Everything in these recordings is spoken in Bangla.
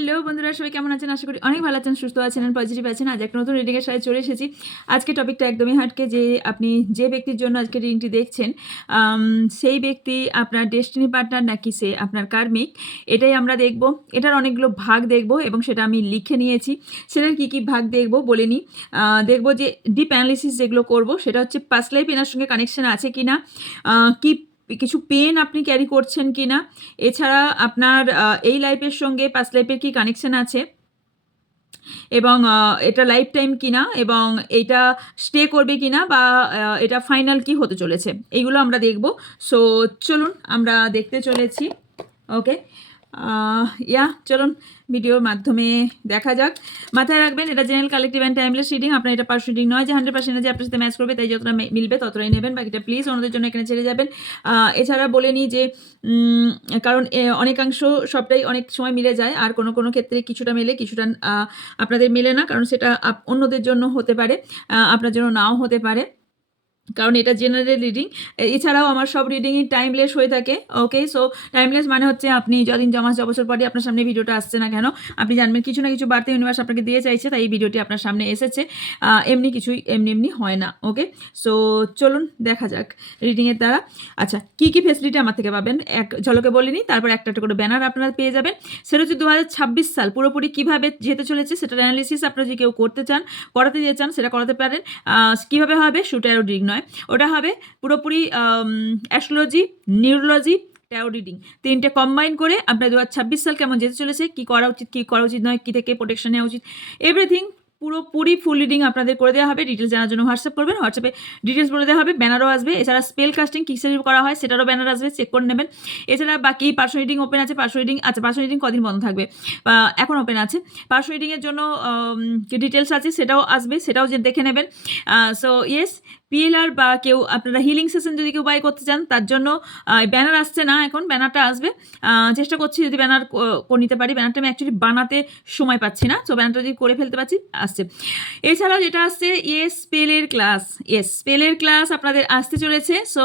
হ্যালো বন্ধুরা, সবাই কেমন আছেন? আশা করি অনেক ভালো আছেন, সুস্থ আছেন আর পজিটিভ আছেন। আজ একটা নতুন রিডিংয়ের সাথে চলে এসেছি। আজকে টপিকটা একদমই হাটকে, যে আপনি যে ব্যক্তির জন্য আজকে রিডিংটি দেখছেন, সেই ব্যক্তি আপনার ডেস্টিনি পার্টনার নাকি সে আপনার কার্মিক, এটাই আমরা দেখব। এটার অনেকগুলো ভাগ দেখব এবং সেটা আমি লিখে নিয়েছি। সেটার কী কী ভাগ দেখব বলে নিই। দেখব যে ডিপ অ্যানালিসিস যেগুলো করব সেটা হচ্ছে পাস্ট লাইফ এনার সঙ্গে কানেকশন আছে কি না, কি কিছু পেন আপনি ক্যারি করছেন কি না, এছাড়া আপনার এই লাইফের সঙ্গে পাস্ট লাইফের কি কানেকশন আছে, এবং এটা লাইফ টাইম কিনা, এবং এটা স্টে করবে কিনা, বা এটা ফাইনাল কি হতে চলেছে, এইগুলো আমরা দেখব। সো চলুন আমরা দেখতে চলেছি। ওকে, চলুন ভিডিওর মাধ্যমে দেখা যাক। মাথায় রাখবেন, এটা general collective and timeless reading. আপনার এটা পার্সোনাল রিডিং নয় যে 100% যে আপনার সাথে ম্যাচ করবে, তাই যতটা মিলবে ততটাই নেবেন, বাকিটা প্লিজ অন্যদের জন্য এখানে ছেড়ে যাবেন। এছাড়া বলে নিই যে কারণ অনেকাংশ সবটাই অনেক সময় মিলে যায়, আর কোনো কোনো ক্ষেত্রে কিছুটা মেলে, কিছুটা আপনাদের মেলে না, কারণ সেটা অন্যদের জন্য হতে পারে, আপনার জন্য নাও হতে পারে, কারণ এটা জেনারেল রিডিং। এছাড়াও আমার সব রিডিংই টাইমলেস হয়ে থাকে। ওকে, সো টাইমলেস মানে হচ্ছে আপনি যদিন জমাস বছর পরই আপনার সামনে ভিডিওটা আসছে না কেন, আপনি জানবেন কিছু না কিছু বার্তা ইউনিভার্স আপনাকে দিয়ে চাইছে, তাই এই ভিডিওটি আপনার সামনে এসেছে। এমনি কিছুই এমনি হয় না। ওকে, সো চলুন দেখা যাক রিডিংয়ের দ্বারা। আচ্ছা, কী কী ফেসিলিটি আমার থেকে পাবেন এক ঝলকে বলে নিই, তারপর একটা একটা করে ব্যানার আপনারা পেয়ে যাবেন। সেটা হচ্ছে 2026 সাল পুরোপুরি কীভাবে যেতে চলেছে সেটার অ্যানালিসিস আপনারা যদি কেউ করতে চান, করাতে যেতে চান, সেটা করাতে পারেন। কীভাবে হবে, শুটারও রিডিং নয়, ওটা হবে পুরোপুরি অ্যাস্ট্রোলজি, নিউরোলজি, ট্যারো রিডিং, তিনটে কম্বাইন করে আপনার 2026 সাল কেমন যেতে চলেছে, কী করা উচিত, কী করা উচিত নয়, কী থেকে প্রোটেকশন নেওয়া উচিত, এভরিথিং পুরোপুরি ফুল রিডিং আপনাদের করে দেওয়া হবে। ডিটেলস জানার জন্য হোয়াটসঅ্যাপ করবেন, হোয়াটসঅ্যাপে ডিটেলস বলে দেওয়া হবে, ব্যানারও আসবে। এছাড়া স্পেল কাস্টিং কিসের করা হয় সেটারও ব্যানার আসবে, চেক করে নেবেন। এছাড়া বাকি পার্সোনাল রিডিং ওপেন আছে। পার্সোনাল রিডিং, আচ্ছা পার্সোনাল রিডিং কদিন বন্ধ থাকবে, এখন ওপেন আছে। পার্সোনাল রিডিংয়ের জন্য ডিটেলস আছে, সেটাও আসবে, সেটাও যে দেখে নেবেন। সো ইয়েস, পিএলআর বা কেউ আপনারা হিলিং সেশন যদি কেউ বাই করতে চান, তার জন্য ব্যানার আসছে না, এখন ব্যানারটা আসবে। চেষ্টা করছি যদি ব্যানার করে নিতে পারি। ব্যানারটা আমি অ্যাকচুয়ালি বানাতে সময় পাচ্ছি না, সো ব্যানারটা যদি করে ফেলতে পারছি আসছে। এছাড়াও যেটা আসছে, স্পেলের ক্লাস, স্পেলের ক্লাস আপনাদের আসতে চলেছে। সো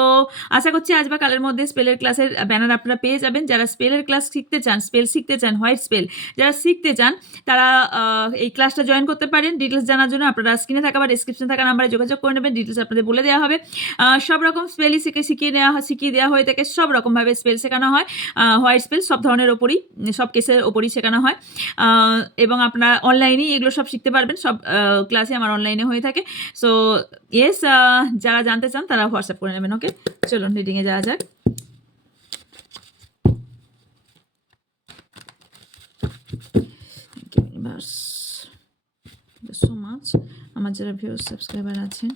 আশা করছি আজ বা কালের মধ্যে স্পেলের ক্লাসের ব্যানার আপনারা পেয়ে যাবেন। যারা স্পেলের ক্লাস শিখতে চান, স্পেল শিখতে চান, হোয়াইট স্পেল যারা শিখতে চান, তারা এই ক্লাসটা জয়েন করতে পারেন। ডিটেলস জানার জন্য আপনারা স্ক্রিনে থাকা বা ডিসক্রিপশনে থাকা নাম্বারে যোগাযোগ করে নেবেন, ডিটেলস আপনাদের বলে দেওয়া হবে। সব রকম স্পেলই শিখিয়ে দেওয়া হয়ে থাকে, সব রকমভাবে স্পেল শেখানো হয়। হোয়াইট স্পেল সব ধরনের ওপরই, সব কেসের ওপরই শেখানো হয়, এবং আপনারা অনলাইনেই এগুলো সব শিখতে পারবেন। সব ক্লাসে আমার অনলাইনে হয়ে থাকে। সো ইয়েস, যারা জানতে চান তারা হোয়াটসঅ্যাপ করে নেবেন। ওকে, চলুন রিডিংয়ে যাওয়া যাক। সো মাচ আমার যারা ভিউয়ার সাবস্ক্রাইবার আছেন,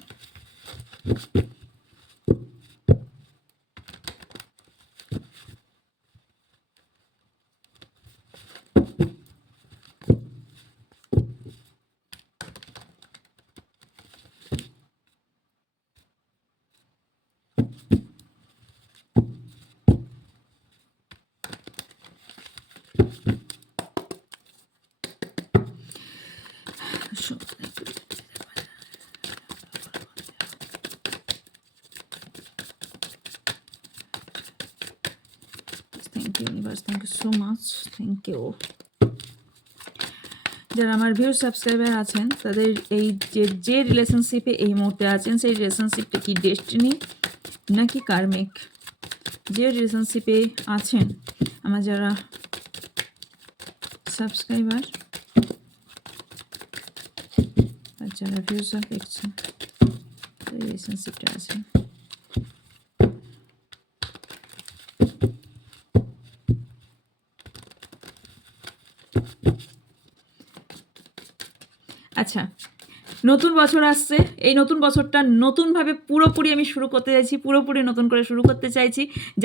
universe, thank you so much, thank you. যারা আমার ভিউ সাবস্ক্রাইবার আছেন, তাদের এই যে রিলেশনশিপে এই মুহূর্তে আছেন, সেই রিলেশনশিপটা কি ডেস্টিনি নাকি কার্মিক? যে রিলেশনশিপে আছেন আমার যারা সাবস্ক্রাইবার আর যারা ভিউজ দেখছেন, সেই রিলেশনশিপটা আছে। আচ্ছা, নতুন বছর আসছে, এই নতুন বছরটা নতুনভাবে পুরোপুরি আমি শুরু করতে চাইছি, পুরোপুরি নতুন করে শুরু করতে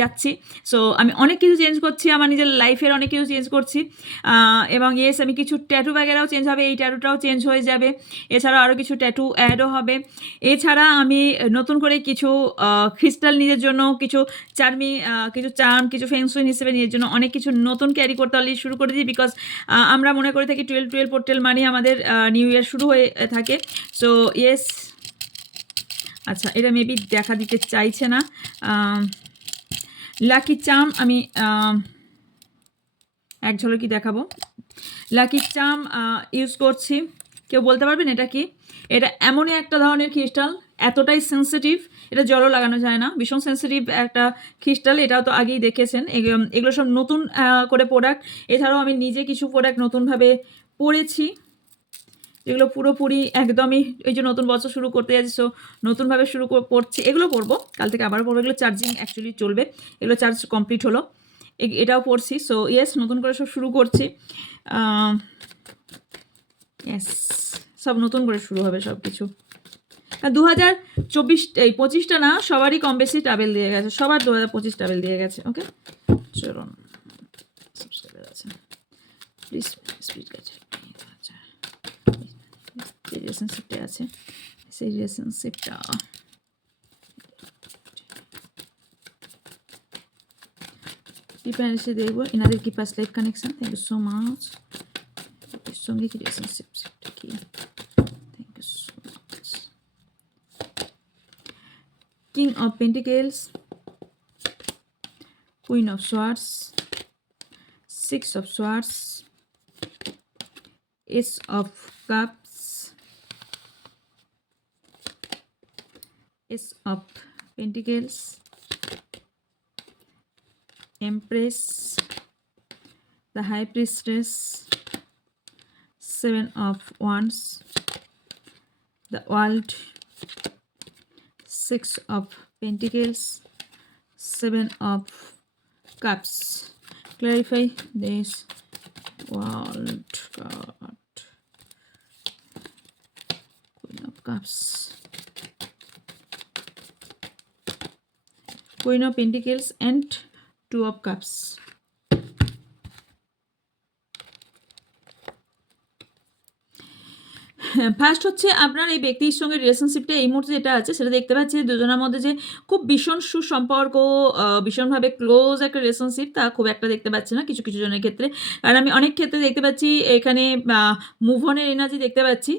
যাচ্ছি। সো আমি অনেক কিছু চেঞ্জ করছি, আমার নিজের লাইফের অনেক কিছু চেঞ্জ করছি, এবং আমি কিছু ট্যাটু বাগেরাও চেঞ্জ হবে, এই ট্যাটুটাও চেঞ্জ হয়ে যাবে। এছাড়াও আরও কিছু ট্যাটু অ্যাডও হবে। এছাড়া আমি নতুন করে কিছু ক্রিস্টাল নিজের জন্য, কিছু চার্ম, কিছু ফেংশুইন হিসেবে নিজের জন্য অনেক কিছু নতুন ক্যারি করতে অলরেডি শুরু করে দিই। বিকজ আমরা মনে করে থাকি 12 পোর্টাল মানে আমাদের নিউ ইয়ার শুরু হয়ে থাকে। সো ইয়েস, আচ্ছা এটা মেবি দেখা দিতে চাইছে না। লাকি চার্ম আমি এক ঝলকই দেখাবো, লাকি চার্ম ইউজ করছি। কেউ বলতে পারবেন এটা কি? এটা এমনই একটা ধরনের ক্রিস্টাল, এতটাই সেন্সিটিভ, এটা জলও লাগানো যায় না, ভীষণ সেন্সিটিভ একটা ক্রিস্টাল। এটাও তো আগেই দেখেছেন। এগুলো সব নতুন করে প্রোডাক্ট। এছাড়াও আমি নিজে কিছু প্রোডাক্ট নতুনভাবে পড়েছি, যেগুলো পুরোপুরি একদমই এই যে নতুন বছর শুরু করতে যাচ্ছি, সো নতুনভাবে শুরু করছি। এগুলো পড়বো, কাল থেকে আবার পড়বো। এগুলো চার্জিং অ্যাকচুয়ালি চলবে, এগুলো চার্জ কমপ্লিট হলো, এটাও পড়ছি। সো ইয়েস, নতুন করে সব শুরু করছি। ইয়েস, সব নতুন করে শুরু হবে সব কিছু। 2024 না, সবারই কম বেশি ট্রাভেল দিয়ে গেছে, সবার 2025 ট্রাভেল দিয়ে গেছে। ওকে, চলুন, সাবস্ক্রাইবার আছে প্লিজ, স্পিড গেছে। আচ্ছা, যে রিলেশনশিপটা আছে, সেই রিলেশনশিপটা ডিপেন্ডেন্সি দেখবো। এনাদের কি past life connection. Thank you so much. এর সঙ্গে কি রিলেশনশিপটা কি? Thank you so much. King of pentacles, queen of swords, 6 of swords, ace of cups, ace of pentacles, empress, the high priestess, 7 of wands, the world, 6 of pentacles, 7 of cups. Clarify this world card. Queen of cups, Queen of pentacles and 2 of cups. First হচ্ছে আপনার এই ব্যক্তির সঙ্গে রিলেশনশিপটা এই মুহূর্তে যেটা আছে সেটা দেখতে পাচ্ছি দুজনের মধ্যে যে খুব ভীষণ সুসম্পর্ক, ভীষণভাবে ক্লোজ একটা রিলেশনশিপ, তা খুব একটা দেখতে পাচ্ছি না কিছু কিছু জনের ক্ষেত্রে। কারণ আমি অনেক ক্ষেত্রে দেখতে পাচ্ছি এখানে মুভ অনের এনার্জি দেখতে পাচ্ছি,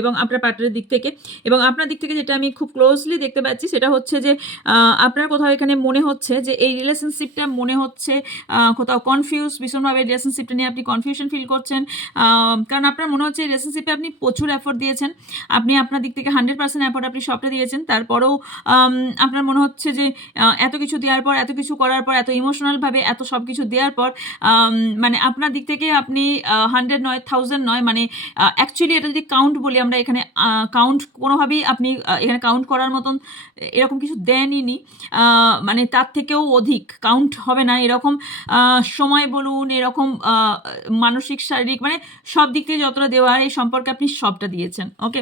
এবং আপনার পার্টনারের দিক থেকে, এবং আপনার দিক থেকে যেটা আমি খুব ক্লোজলি দেখতে পাচ্ছি সেটা হচ্ছে যে আপনার কোথাও এখানে মনে হচ্ছে যে এই রিলেশনশিপটা মনে হচ্ছে কোথাও কনফিউজ, ভীষণভাবে রিলেশনশিপটা নিয়ে আপনি কনফিউশন ফিল করছেন। কারণ আপনার মনে হচ্ছে এই রিলেশনশিপে আপনি প্রচুর এফোর্ট দিয়েছেন, আপনি আপনার দিক থেকে 100% এফোর্ট আপনি সবটা দিয়েছেন, তারপরেও আপনার মনে হচ্ছে যে এত কিছু দেওয়ার পর, এত কিছু করার পর, এত ইমোশনালভাবে এত সব কিছু দেওয়ার পর মানে আপনার দিক থেকে আপনি 100 নয়, 1000 নয়, মানে অ্যাকচুয়ালি এটা যদি কাউন্ট বলি আমরা এখানে, কাউন্ট কোনোভাবেই আপনি এখানে কাউন্ট করার মতন এরকম কিছু দেনই নি, মানে তার থেকেও অধিক কাউন্ট হবে না এরকম সময় বলুন, এরকম মানসিক, শারীরিক, মানে সব দিক থেকে যতটা দেওয়ার এই সম্পর্কে আপনি সবটা দিয়েছেন। ওকে,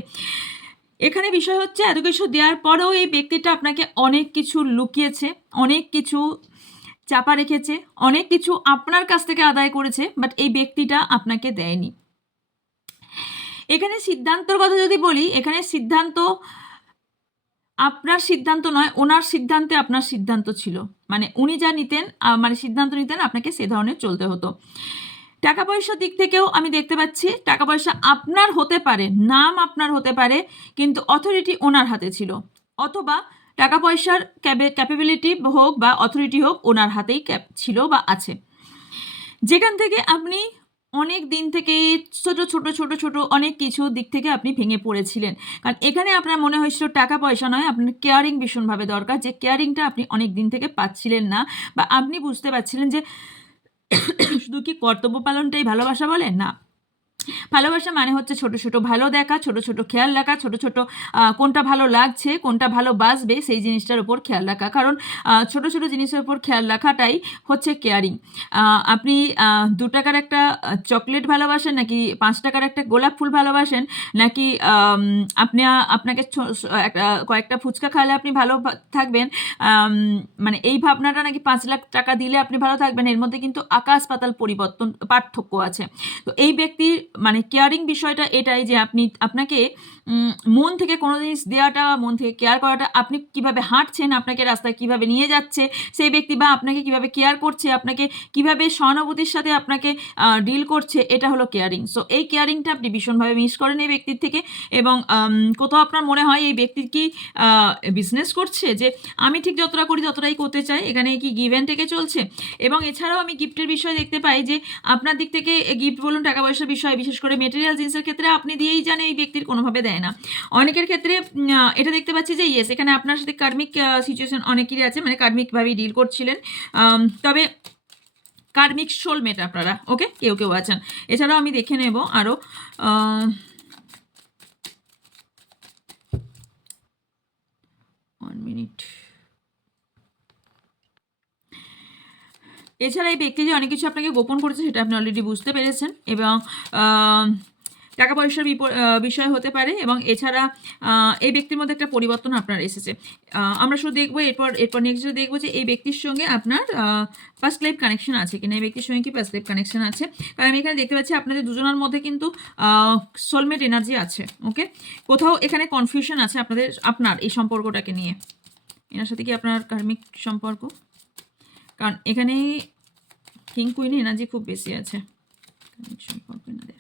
এখানে বিষয় হচ্ছে এত কিছু দেওয়ার পরেও এই ব্যক্তিটা আপনাকে অনেক কিছু লুকিয়েছে, অনেক কিছু চাপা রেখেছে, অনেক কিছু আপনার কাছ থেকে আদায় করেছে, বাট এই ব্যক্তিটা আপনাকে দেয়নি। এখানে সিদ্ধান্তর কথা যদি বলি, এখানে সিদ্ধান্ত আপনার সিদ্ধান্ত নয়, ওনার সিদ্ধান্তে আপনার সিদ্ধান্ত ছিল, মানে উনি যা নিতেন, মানে সিদ্ধান্ত নিতেন, আপনাকে সে ধরনের চলতে হতো। টাকা পয়সার দিক থেকেও আমি দেখতে পাচ্ছি টাকা পয়সা আপনার হতে পারে, নাম আপনার হতে পারে, কিন্তু অথরিটি ওনার হাতে ছিল, অথবা টাকা পয়সার ক্যাপাবিলিটি হোক বা অথরিটি হোক ওনার হাতেই ছিল বা আছে, যেখান থেকে আপনি অনেক দিন থেকে ছোট ছোট ছোট ছোট অনেক কিছু দিক থেকে আপনি ভেঙে পড়েছিলেন। কারণ এখানে আপনার মনে হয়েছিল টাকা পয়সা নয়, আপনার কেয়ারিং ভীষণভাবে দরকার, যে কেয়ারিংটা আপনি অনেক দিন থেকে পাচ্ছিলেন না, বা আপনি বুঝতে পারছিলেন যে শুধু কি কর্তব্য পালনটাই ভালোবাসা বলে? না, ভালোবাসা মানে হচ্ছে ছোট ছোট ভালো দেখা, ছোট ছোট খেয়াল রাখা, ছোট ছোট কোনটা ভালো লাগছে, কোনটা ভালো বাসবে সেই জিনিসটার উপর খেয়াল রাখা। কারণ ছোট ছোট জিনিসের উপর খেয়াল রাখাটাই হচ্ছে কেয়ারিং। আপনি 2 টাকার একটা চকলেট ভালোবাসেন, নাকি 5 টাকার একটা গোলাপ ফুল ভালোবাসেন, নাকি আপনাকে কয়েকটা ফুচকা খাওয়ালে আপনি ভালো থাকবেন, মানে এই ভাবনাটা, নাকি 5 লাখ টাকা দিলে আপনি ভালো থাকবেন, এর মধ্যে কিন্তু আকাশ পাতাল পার্থক্য আছে। তো এই ব্যক্তির মানে কেয়ারিং বিষয়টা এটাই যে আপনাকে মন থেকে কোনো জিনিস দেওয়াটা, মন থেকে কেয়ার করাটা, আপনি কিভাবে হাঁটছেন, আপনাকে রাস্তায় কিভাবে নিয়ে যাচ্ছে সেই ব্যক্তি, বা আপনাকে কিভাবে কেয়ার করছে, আপনাকে কিভাবে সহানুভূতির সাথে আপনাকে ডিল করছে, এটা হলো কেয়ারিং। সো এই কেয়ারিংটা আপনি ভীষণভাবে মিস করেন এই ব্যক্তির থেকে। এবং কোথাও আপনার মনে হয় এই ব্যক্তির কি বিজনেস করছে, যে আমি ঠিক যতটা করি ততটাই করতে চাই, এখানে কি গিভ অ্যান্ড টেকে চলছে। এবং এছাড়াও আমি গিফটের বিষয় দেখতে পাই যে আপনার দিক থেকে গিফট বলুন, টাকা পয়সার বিষয়, বিশেষ করে মেটেরিয়াল জিনিসের ক্ষেত্রে আপনি দিয়েই যান, এই ব্যক্তির কোনোভাবে দেয় না। অনেকের ক্ষেত্রে এটা দেখতে পাচ্ছি যে ইয়েস, এখানে আপনার সাথে কার্মিক সিচুয়েশন অনেকেরই আছে, মানে কার্মিকভাবেই ডিল করছিলেন। তবে কার্মিক সোলমেট আপনারা, ওকে, কেউ কেউ আছেন। এছাড়াও আমি দেখে নেব আরও 1 মিনিট। এছাড়া এই ব্যক্তি যে অনেক কিছু আপনাকে গোপন করেছে সেটা আপনি অলরেডি বুঝতে পেরেছেন, এবং টাকা পয়সার বিষয় হতে পারে। এবং এছাড়া এই ব্যক্তির মধ্যে একটা পরিবর্তন আপনার এসেছে। আমরা শুধু দেখবো এরপর নেক্সট দেখবো যে এই ব্যক্তির সঙ্গে আপনার ফার্স্ট লাইফ কানেকশন আছে কিনা, এই ব্যক্তির সঙ্গে কি ফার্স্ট লাইফ কানেকশন আছে। কারণ আমি এখানে দেখতে পাচ্ছি আপনাদের দুজনের মধ্যে কিন্তু সোলমেট এনার্জি আছে, ওকে। কোথাও এখানে কনফিউশন আছে আপনার এই সম্পর্কটাকে নিয়ে। এনার সাথে কি আপনার কার্মিক সম্পর্ক, কারণ এখানে কিং কুইন এনার্জি খুব বেশি আছে। সম্পর্ক এনাদের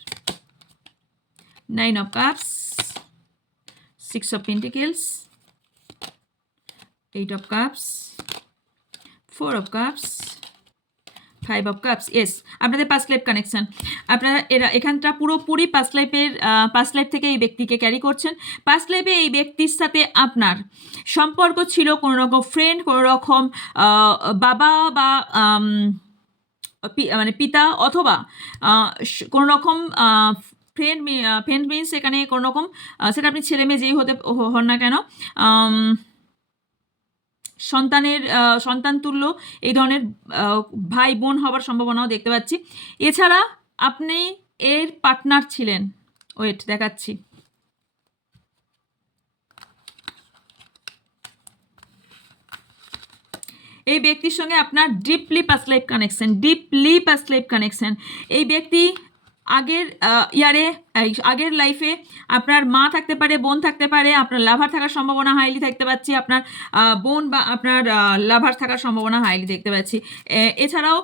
9 of Cups, 6 of Pentacles, 8 of Cups, 4 of Cups, 5 of Cups. Yes, আপনাদের পাস্ট লাইফ কানেকশন, আপনারা এখানটা পুরোপুরি পাস্ট লাইফ থেকে এই ব্যক্তিকে ক্যারি করছেন। পাস্ট লাইফে এই ব্যক্তির সাথে আপনার সম্পর্ক ছিল কোনো রকম ফ্রেন্ড, কোনো রকম বাবা বা মানে পিতা, অথবা কোনো রকম ফ্রেন্ড মিনস এখানে কোনো রকম সেটা আপনি ছেলে মেয়ে যেই হন না কেন, সন্তান তুল্য এই ধরনের ভাই বোন হবার সম্ভাবনাও দেখতে পাচ্ছি। এছাড়া আপনি এর পার্টনার ছিলেন, ওয়েট দেখাচ্ছি। এই ব্যক্তির সঙ্গে আপনার ডিপলি পাস্ট লাইফ কানেকশন। এই ব্যক্তি আগের লাইফে আপনার মা থাকতে পারে, বোন থাকতে পারে, আপনার লাভার থাকার সম্ভাবনা হাইলি দেখতে পাচ্ছি, আপনার বোন বা আপনার লাভার থাকার সম্ভাবনা হাইলি দেখতে পাচ্ছি। এছাড়াও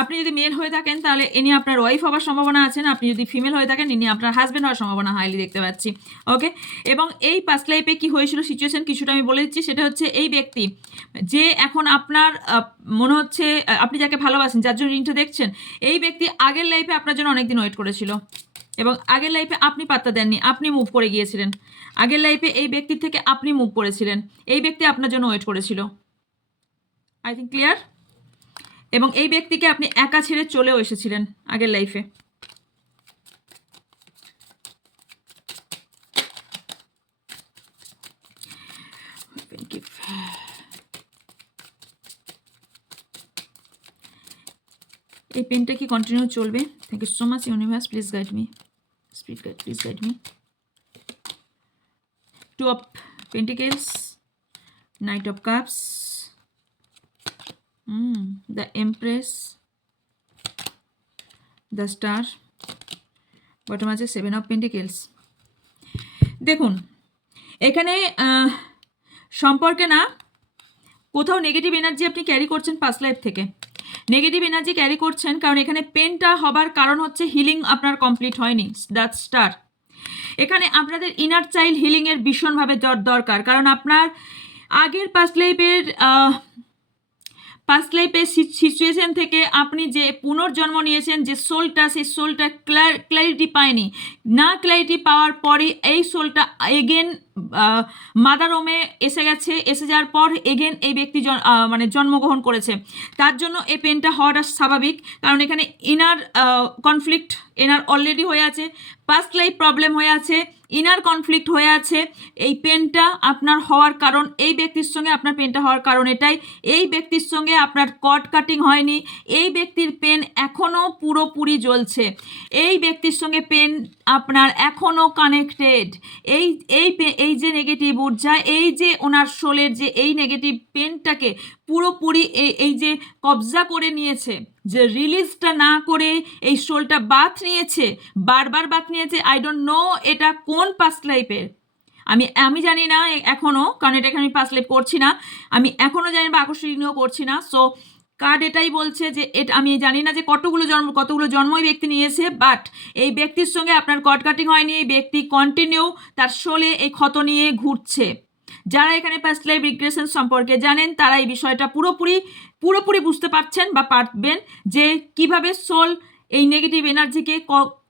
আপনি যদি মেল হয়ে থাকেন তাহলে ইনি আপনার ওয়াইফ হওয়ার সম্ভাবনা আছেন, আপনি যদি ফিমেল হয়ে থাকেন ইনি আপনার হাজব্যান্ড হওয়ার সম্ভাবনা হাইলি দেখতে পাচ্ছি, ওকে। এবং এই পাস্ট লাইফে কি হয়েছিল সিচুয়েশন কিছুটা আমি বলে দিচ্ছি। সেটা হচ্ছে এই ব্যক্তি যে এখন আপনার মনে হচ্ছে আপনি যাকে ভালোবাসেন, যার জন্য রিংটা দেখছেন, এই ব্যক্তি আগের লাইফে আপনার জন্য অনেকদিন ওয়েট করেছিল, এবং আগের লাইফে আপনি পাত্তা দেননি, আপনি মুভ করে গিয়েছিলেন। আগের লাইফে এই ব্যক্তির থেকে আপনি মুভ করেছিলেন, এই ব্যক্তি আপনার জন্য ওয়েট করেছিল। I think clear. এবং এই ব্যক্তিকে আপনি একা ছেড়ে চলেও এসেছিলেন আগের লাইফে। এই পেনটা কি কন্টিনিউ চলবে? Thank you so much universe, please guide me, spirit guide, please guide me. 2 of Pentacles, Knight of Cups, the Empress, the Star, bottom আছে 7 of Pentacles। দেখুন এখানে সম্পর্কে না কোথাও নেগেটিভ এনার্জি আপনি ক্যারি করছেন পাস্ট লাইফ থেকে, নেগেটিভ এনার্জি ক্যারি করছেন, কারণ এখানে পেনটা হবার কারণ হচ্ছে হিলিং আপনার কমপ্লিট হয়নি, দ্যাট স্টার। এখানে আপনাদের ইনার চাইল্ড হিলিংয়ের ভীষণভাবে দরকার, কারণ আপনার আগের পাস্ট লাইফের সিচুয়েশন থেকে আপনি যে পুনর্জন্ম নিয়েছেন, যে সোলটা, সেই সোলটা ক্ল্যারিটি পায়নি, না ক্ল্যারিটি পাওয়ার পরে এই সোলটা এগেন মাদার হোমে এসে যাওয়ার পর এগেন এই ব্যক্তি মানে জন্মগ্রহণ করেছে। তার জন্য এই পেনটা হওয়াটা স্বাভাবিক, কারণ এখানে ইনার কনফ্লিক্ট এনার অলরেডি হয়ে আছে, পাস্ট লাইফ প্রবলেম হয়ে আছে, ইনার কনফ্লিক্ট হয়ে আছে। এই পেনটা আপনার হওয়ার কারণ, এই ব্যক্তির সঙ্গে আপনার পেনটা হওয়ার কারণ এটাই, এই ব্যক্তির সঙ্গে আপনার কর্ড কাটিং হয়নি, এই ব্যক্তির পেন এখনও পুরোপুরি জ্বলছে, এই ব্যক্তির সঙ্গে পেন আপনার এখনও কানেক্টেড। এই যে নেগেটিভ ঊর্জা, এই যে ওনার সোলের যে এই নেগেটিভ পেনটাকে পুরোপুরি এই যে কবজা করে নিয়েছে, যে রিলিজটা না করে এই সোলটা বাথ নিয়েছে, বারবার বাথ নিয়েছে। আই ডোন্ট নো এটা কোন পাস্ট লাইফের, আমি জানি না এখনও, কারণ এটা আমি পাস্ট লাইফ করছি না, আমি এখনও জানি বা আকর্ষণীয় করছি না। সো কার্ড এটাই বলছে যে এটা আমি জানি না যে কতগুলো জন্ম এই ব্যক্তি নিয়েছে, বাট এই ব্যক্তির সঙ্গে আপনার কট কাটিং হয়নি, এই ব্যক্তি কন্টিনিউ তার সোলে এই ক্ষত নিয়ে ঘুরছে। যারা এখানে পাস্ট লাইফ রিগ্রেশন সম্পর্কে জানেন তারা এই বিষয়টা পুরোপুরি বুঝতে পারছেন বা পারবেন যে কিভাবে সোল এই নেগেটিভ এনার্জিকে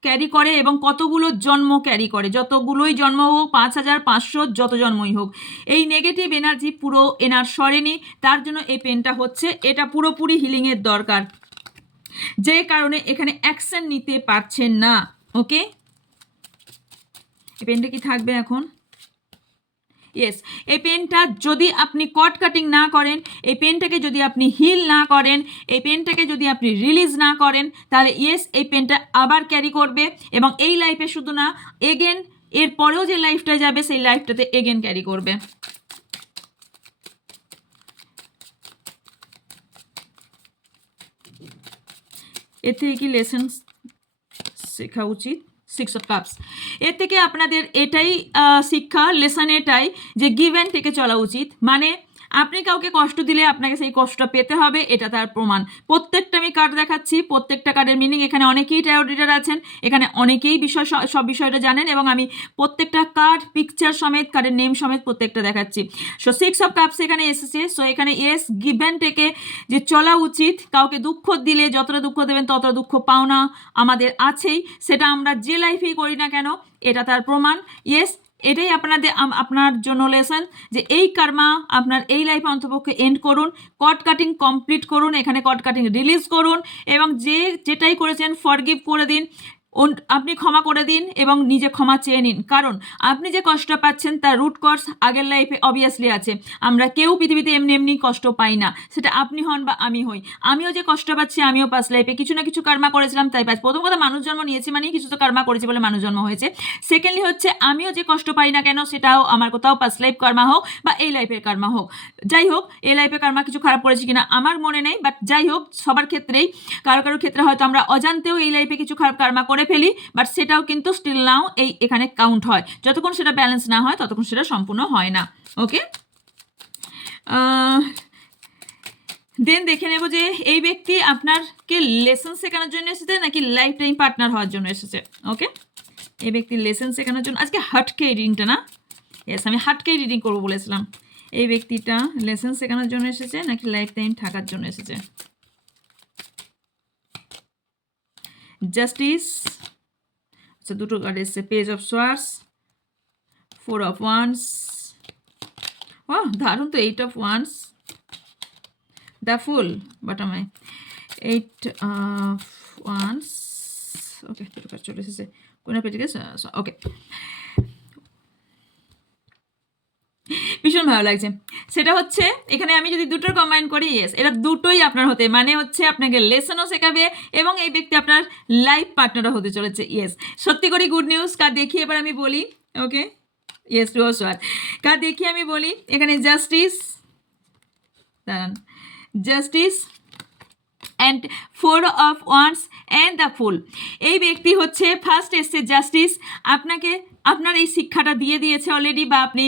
ক্যারি করে এবং কতগুলো জন্ম ক্যারি করে, যতগুলোই জন্ম হোক, 5500 যত জন্মই হোক, এই নেগেটিভ এনার্জি পুরো এনার সরেনি। তার জন্য এই পেনটা হচ্ছে, এটা পুরোপুরি হিলিংয়ের দরকার, যে কারণে এখানে অ্যাকশন নিতে পারছেন না। ওকে, এই পেনটা কি থাকবে এখন? ইয়েস, এই পেনটা যদি আপনি কট কাটিং না করেন, এই পেনটাকে যদি আপনি হিল না করেন, এই পেনটাকে যদি আপনি রিলিজ না করেন, তাহলে ইয়েস এই পেনটা আবার ক্যারি করবে এবং এই লাইফে শুধু না, এগেন এর পরেও যে লাইফটা যাবে সেই লাইফটাতে এগেন ক্যারি করবে। এর থেকে কি লেসন শেখা উচিত? 6 of Cups, এর থেকে আপনাদের এটাই শিক্ষা, লেসন এটাই যে গিভ অ্যান্ড টেকে চলা উচিত। মানে আপনি কাউকে কষ্ট দিলে আপনাকে সেই কষ্টটা পেতে হবে, এটা তার প্রমাণ। প্রত্যেকটা আমি কার্ড দেখাচ্ছি, প্রত্যেকটা কার্ডের মিনিং, এখানে অনেকেই ট্যারো রিডার আছেন, এখানে অনেকেই সব বিষয়টা জানেন এবং আমি প্রত্যেকটা কার্ড পিকচার সমেত, কার্ডের নেম সমেত প্রত্যেকটা দেখাচ্ছি। সো 6 of Cups এখানে এসেছে। সো এখানে ইয়েস গিভ অ্যান্ড টেকে যে চলা উচিত, কাউকে দুঃখ দিলে যতটা দুঃখ দেবেন ততটা দুঃখ পাওনা আমাদের আছেই, সেটা আমরা যে লাইফেই করি না কেন, এটা তার প্রমাণ। ইয়েস, এটাই আপনার জন্য লেসন যে এই কর্মা আপনার এই লাইফে অন্তপক্ষে এন্ড করুন, কট কাটিং কমপ্লিট করুন, এখানে কট কাটিং রিলিজ করুন এবং যেটাই করেছেন ফরগিভ করে দিন, আপনি ক্ষমা করে দিন এবং নিজে ক্ষমা চেয়ে নিন। কারণ আপনি যে কষ্ট পাচ্ছেন তার রুট কজ আগের লাইফে অবভিয়াসলি আছে। আমরা কেউ পৃথিবীতে এমনি কষ্ট পাই না, সেটা আপনি হন বা আমি হই। আমিও যে কষ্ট পাচ্ছি, আমিও পাস্ট লাইফে কিছু না কিছু কর্মা করেছিলাম, তাই প্রথম কথা মানুষ জন্ম নিয়েছি মানেই কিছু তো কর্মা করেছি বলে মানুষ জন্ম হয়েছে। সেকেন্ডলি হচ্ছে আমিও যে কষ্ট পাই না কেন, সেটাও আমার কোথাও পাস্ট লাইফ কর্মা হোক বা এই লাইফের কর্মা হোক, যাই হোক এই লাইফে কর্মা কিছু খারাপ করেছি কিনা আমার মনে নেই, বাট যাই হোক সবার ক্ষেত্রেই কারো ক্ষেত্রে হয়তো আমরা অজান্তেও এই লাইফে কিছু খারাপ কর্মা করে ফেলি, বাট সেটাও কিন্তু স্টিল নাও এখানে কাউন্ট হয়। যতক্ষণ সেটা ব্যালেন্স না হয় ততক্ষণ সেটা সম্পূর্ণ হয় না। ওকে, দেন দেখে নেব যে এই ব্যক্তি আপনাকে লেসন শেখানোর জন্য এসেছে নাকি লাইফ টাইম পার্টনার হওয়ার জন্য এসেছে। ওকে, এই ব্যক্তি লেসন শেখানোর জন্য, আজকে হাটকে রিডিংটা না, ইয়েস আমি হাটকে রিডিং করবো বলেছিলাম। এই ব্যক্তিটা লেসন শেখানোর জন্য এসেছে নাকি লাইফ টাইম থাকার জন্য এসেছে। জাস্টিস, আচ্ছা দুটো কার্ড এসেছে, page of swords, 4 of Wands, ও দারুণ তো, 8 of Wands, দ্য ফুল, বটমে 8 of Wands। ওকে, দুটো কার্ড চলে এসেছে, কোন পেজে গেছে? ওকে, ভীষণ ভালো লাগছে। সেটা হচ্ছে এখানে আমি যদি দুটোর কম্বাইন করি, ইয়েস এটা দুটোই আপনার হতে, মানে হচ্ছে আপনাকে লেসনও শেখাবে এবং এই ব্যক্তি আপনার লাইফ পার্টনারও হতে চলেছে। ইয়েস, সত্যি করে গুড নিউজ। কার দেখি এবার আমি বলি। ওকে, ইয়েস টু সোয়ার কার দেখি আমি বলি। এখানে জাস্টিস, দাঁড়ান, justice and 4 of Wands and the fool. এই ব্যক্তি হচ্ছে ফার্স্ট এসছে জাস্টিস, আপনাকে আপনার এই শিক্ষাটা দিয়ে দিয়েছে অলরেডি, বা আপনি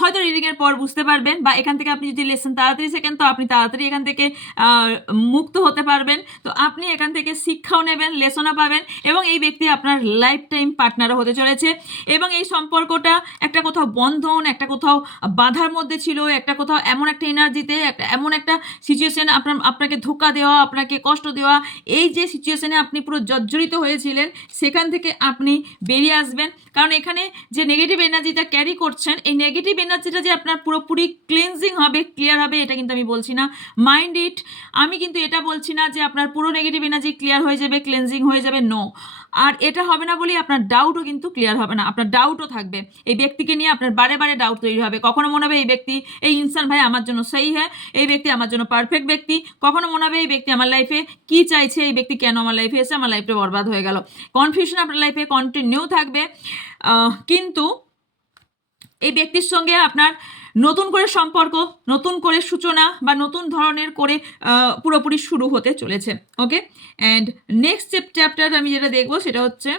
হয়তো রিডিংয়ের পর বুঝতে পারবেন, বা এখান থেকে আপনি যদি লেসন তাড়াতাড়ি শেখেন তো আপনি তাড়াতাড়ি এখান থেকে মুক্ত হতে পারবেন। তো আপনি এখান থেকে শিক্ষাও নেবেন, লেসনও পাবেন এবং এই ব্যক্তি আপনার লাইফ টাইম পার্টনারও হতে চলেছে। এবং এই সম্পর্কটা একটা কোথাও বন্ধন, একটা কোথাও বাধার মধ্যে ছিল, একটা কোথাও এমন একটা এনার্জিতে, এমন একটা সিচুয়েশন, আপনাকে ধোকা দেওয়া, আপনাকে কষ্ট দেওয়া, এই যে সিচুয়েশনে আপনি পুরো জর্জরিত হয়েছিলেন, সেখান থেকে আপনি বেরিয়ে আসবেন। কারণ এখানে যে নেগেটিভ এনার্জিটা ক্যারি করছেন, এই নেগেটিভ এনার্জিটা যে আপনার পুরোপুরি ক্লিনজিং হবে, ক্লিয়ার হবে, এটা কিন্তু আমি বলছি না, মাইন্ড ইট। আমি কিন্তু এটা বলছি না যে আপনার পুরো নেগেটিভ এনার্জি ক্লিয়ার হয়ে যাবে, ক্লিনজিং হয়ে যাবে, নো। আর এটা হবে না বলেই আপনার ডাউটও কিন্তু ক্লিয়ার হবে না, আপনার ডাউটও থাকবে। এই ব্যক্তিকে নিয়ে আপনার বারে বারে ডাউট তৈরি হবে। কখনো মনে হবে এই ব্যক্তি, এই ইনসান ভাই আমার জন্য সহি হ্যাঁ, এই ব্যক্তি আমার জন্য পারফেক্ট ব্যক্তি। কখনো মনে হবে এই ব্যক্তি আমার লাইফে কি চাইছে, এই ব্যক্তি কেন আমার লাইফে এসে আমার লাইফটা বরবাদ হয়ে গেল। কনফিউশন আপনার লাইফে কন্টিনিউ থাকবে। কিন্তু এই ব্যক্তির সঙ্গে আপনার নতুন করে সম্পর্ক, নতুন করে সূচনা বা নতুন ধরনের করে পুরোপুরি শুরু হতে চলেছে। ওকে, অ্যান্ড নেক্সট চ্যাপ্টার আমি যেটা দেখবো সেটা হচ্ছে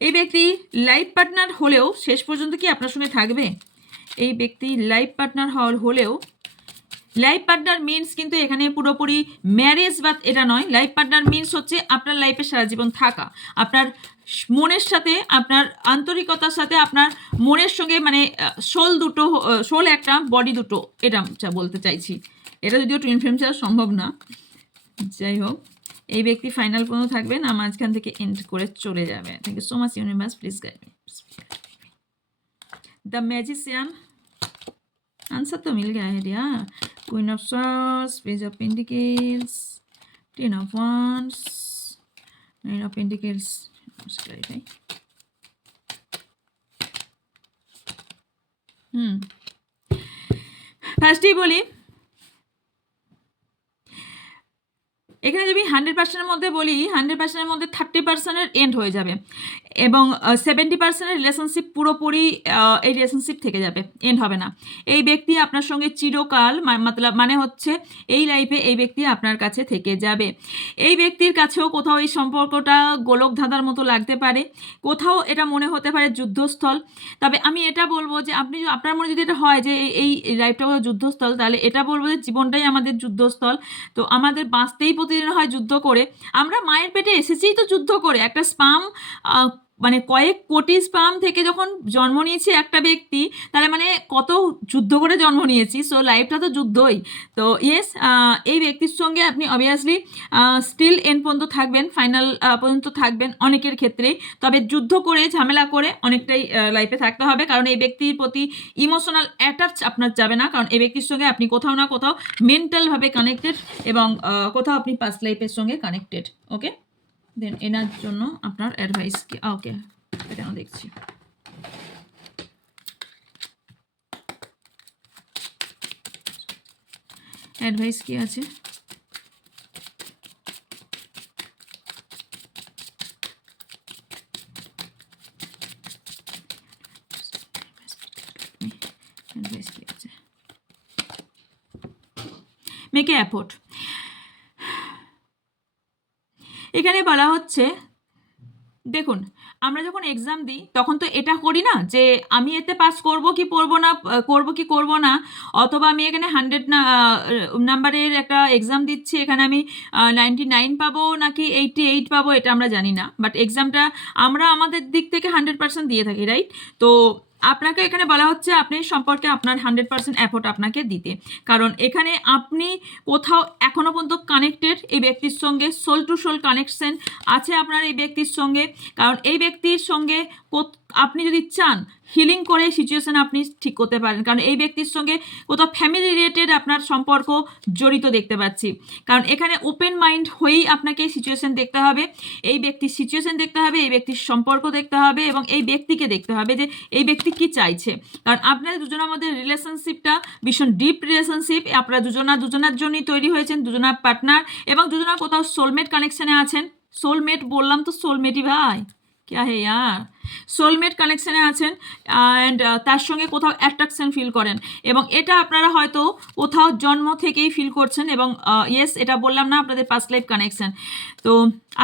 এই ব্যক্তি লাইফ পার্টনার হলেও শেষ পর্যন্ত কি আপনার সঙ্গে থাকবে? এই ব্যক্তি লাইফ পার্টনার হলেও, লাইফ পার্টনার মিনস কিন্তু এখানে পুরোপুরি ম্যারেজ বা এটা নয়। লাইফ পার্টনার মিনস হচ্ছে আপনার লাইফে সারা জীবন থাকা, আপনার মনের সাথে, আপনার আন্তরিকতার সাথে, আপনার মনের সঙ্গে, মানে সোল দুটো, সোল একটা, বডি দুটো, এটা বলতে চাইছি। এটা যদিও টুইন ফ্লেম ছাড়া সম্ভব না। যাই হোক, এই ব্যক্তি ফাইনাল পর্যন্ত থাকবেন, আর মাঝখান থেকে এন্ড করে চলে যাবে। Thank you so much universe, please guide me. The magician, answer तो मिल गया है यार। Queen of swords, page of pentacles, ten of wands, nine of pentacles. ফার্স্টেই বলি, এখানে যদি 100%-এর মধ্যে বলি, 100%-এর মধ্যে 30%-এর এন্ড হয়ে যাবে এবং 70%-এর রিলেশনশিপ পুরোপুরি এই রিলেশনশিপ থেকে যাবে, এন্ড হবে না। এই ব্যক্তি আপনার সঙ্গে চিরকাল, মানে হচ্ছে এই লাইফে এই ব্যক্তি আপনার কাছে থেকে যাবে। এই ব্যক্তির কাছেও কোথাও এই সম্পর্কটা গোলক ধাঁধার মতো লাগতে পারে, কোথাও এটা মনে হতে পারে যুদ্ধস্থল। তবে আমি এটা বলবো যে আপনার মনে যদি এটা হয় যে এই লাইফটা হলো যুদ্ধস্থল, তাহলে এটা বলবো যে জীবনটাই আমাদের যুদ্ধস্থল। তো আমাদের বাঁচতেই প্রতিদিন হয় যুদ্ধ করে। আমরা মায়ের পেটে এসেছিই তো যুদ্ধ করে। একটা স্পাম, মানে কয়েক কোটি স্পাম থেকে যখন জন্ম নিয়েছি একটা ব্যক্তি, তাহলে মানে কত যুদ্ধ করে জন্ম নিয়েছি। সো লাইফটা তো যুদ্ধই। তো ইয়েস, এই ব্যক্তির সঙ্গে আপনি অবভিয়াসলি স্টিল এন্ড পর্যন্ত থাকবেন, ফাইনাল পর্যন্ত থাকবেন অনেকের ক্ষেত্রেই। তবে যুদ্ধ করে, ঝামেলা করে অনেকটাই লাইফে থাকতে হবে, কারণ এই ব্যক্তির প্রতি ইমোশনাল অ্যাটাচ আপনার যাবে না, কারণ এই ব্যক্তির সঙ্গে আপনি কোথাও না কোথাও মেন্টালভাবে কানেক্টেড এবং কোথাও আপনি পাস্ট লাইফের সঙ্গে কানেক্টেড। ওকে, দেন এনার জন্য আপনার অ্যাডভাইস কি? ওকে, এটা আমি দেখছি। অ্যাডভাইস কি আছে? অ্যাডভাইস কি আছে? Make a effort. এখানে বলা হচ্ছে, দেখুন, আমরা যখন এক্সাম দিই তখন তো এটা করি না যে আমি এতে পাস করব কি করব না, অথবা আমি এখানে 100 নাম্বারের একটা এক্সাম দিচ্ছি, এখানে আমি 99 পাবো নাকি 88 পাবো, এটা আমরা জানি না। বাট এক্সামটা আমরা আমাদের দিক থেকে 100% দিয়ে থাকি, রাইট? তো আপনাকে এখানে বলা হচ্ছে আপনি সম্পর্কে আপনার 100% এফোর্ট আপনাকে দিতে, কারণ এখানে আপনি কোথাও এখনো পর্যন্ত কানেক্টেড এই ব্যক্তির সঙ্গে, সোল টু সোল কানেকশন আছে আপনার এই ব্যক্তির সঙ্গে। কারণ এই ব্যক্তির সঙ্গে আপনি যদি চান হিলিং করে সিচুয়েশন আপনি ঠিক করতে পারেন, কারণ এই ব্যক্তির সঙ্গে কোথাও ফ্যামিলি রিলেটেড আপনার সম্পর্ক জড়িত দেখতে পাচ্ছি। কারণ এখানে ওপেন মাইন্ড হয়েই আপনাকে সিচুয়েশন দেখতে হবে, এই ব্যক্তির সিচুয়েশন দেখতে হবে, এই ব্যক্তির সম্পর্ক দেখতে হবে এবং এই ব্যক্তিকে দেখতে হবে যে এই ব্যক্তি কি চাইছে। কারণ আপনাদের দুজনের মধ্যে রিলেশনশিপটা ভীষণ ডিপ রিলেশনশিপ, আপনারা দুজনার জন্যই তৈরি হয়েছেন, দুজনার পার্টনার এবং দুজনার কোথাও সোলমেট কানেকশানে আছেন। সোলমেট বললাম তো, সোলমেটই ভাই, क्या है यार, সোলমেট কানেকশানে আছেন অ্যান্ড তার সঙ্গে কোথাও অ্যাট্রাকশন ফিল করেন এবং এটা আপনারা হয়তো কোথাও জন্ম থেকেই ফিল করছেন এবং ইয়েস, এটা বললাম না আপনাদের পাস্ট লাইফ কানেকশান। তো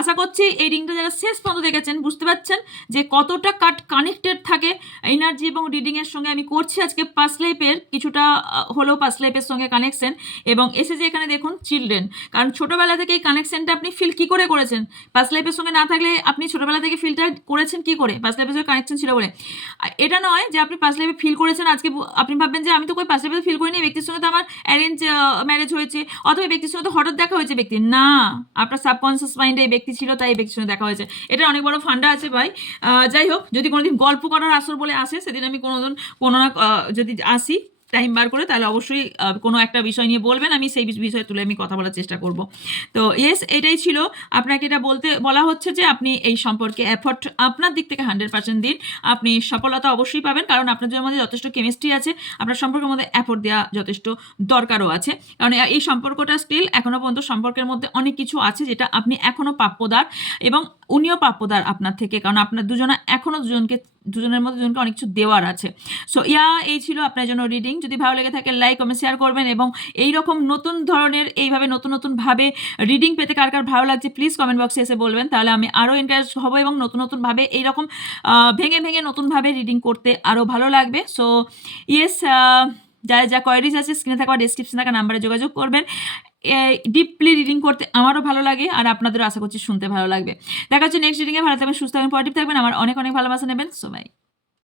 আশা করছি এই রিংটা যারা শেষ পর্যন্ত দেখেছেন বুঝতে পারছেন যে কতটা কানেক্টেড থাকে এনার্জি এবং রিডিংয়ের সঙ্গে। আমি করছি আজকে পাস্ট লাইফের কিছুটা হলেও পাস্ট লাইফের সঙ্গে কানেকশন এবং এসে যে এখানে দেখুন চিলড্রেন, কারণ ছোটোবেলা থেকে এই কানেকশানটা আপনি ফিল কী করে করেছেন? পাস্ট লাইফের সঙ্গে না থাকলে আপনি ছোটোবেলা থেকে ফিলটা করেছেন কী করে? পাস্ট লাইফের সঙ্গে কানেকশন ছিল বলে। এটা নয় যে আপনি পাস্ট লাইফে ফিল করেছেন আজকে আপনি ভাববেন যে আমি তো কই পাস্ট লাইফে ফিল করিনি, ব্যক্তির সঙ্গে তো আমার অ্যারেঞ্জ ম্যারেজ হয়েছে অথবা ব্যক্তির সঙ্গে তো হঠাৎ দেখা হয়েছে ব্যক্তি, না, আপনার সাবকনসিয়াস মাইন্ডে এই ব্যক্তি ছিল তাই এই ব্যক্তির সঙ্গে দেখা হয়েছে। এটা অনেক বড় ফান্ডা আছে ভাই। যাই হোক, যদি কোনোদিন গল্প করার আসর বলে আসে সেদিন আমি কোনো না যদি আসি টাইম বার করে, তাহলে অবশ্যই কোনো একটা বিষয় নিয়ে বলবেন, আমি সেই বিষয় তুলে আমি কথা বলার চেষ্টা করব। তো ইয়েস, এটাই ছিল। আপনাকে এটা বলা হচ্ছে যে আপনি এই সম্পর্কে এফর্ট আপনার দিক থেকে 100% দিন, আপনি সফলতা অবশ্যই পাবেন, কারণ আপনাদের মধ্যে যথেষ্ট কেমিস্ট্রি আছে, আপনার সম্পর্কের মধ্যে এফর্ট দেওয়া যথেষ্ট দরকারও আছে, কারণ এই সম্পর্কটা স্টিল এখনও পর্যন্ত সম্পর্কের মধ্যে অনেক কিছু আছে যেটা আপনি এখনও প্রাপ্যদার এবং উনিও প্রাপ্যদার আপনার থেকে, কারণ আপনার দুজনে এখনও দুজনকে দুজনের মধ্যে দুজনকে অনেক কিছু দেওয়ার আছে। সো এই ছিল আপনার জন্য রিডিং। যদি ভালো লেগে থাকে লাইক, কমেন্ট, শেয়ার করবেন এবং এইরকম নতুন ধরনের এইভাবে নতুনভাবে রিডিং পেতে কার ভালো লাগছে প্লিজ কমেন্ট বক্সে এসে বলবেন। তাহলে আমি আরও এনকারেজ হব এবং নতুনভাবে এইরকম ভেঙে নতুনভাবে রিডিং করতে আরও ভালো লাগবে। সো ইয়েস, যা কোয়ারিজ আছে স্ক্রিনে থাকা ডেসক্রিপশনে থাকা নাম্বারে যোগাযোগ করবেন। ডিপলি রিডিং করতে আমারও ভালো লাগে আর আপনাদেরও আশা করছি শুনতে ভালো লাগবে। দেখা হচ্ছে নেক্সট রিডিংয়ে। ভালো থাকবেন, সুস্থ থাকবেন, পজিটিভ থাকবেন। আমার অনেক ভালোবাসা নেবেন। So by.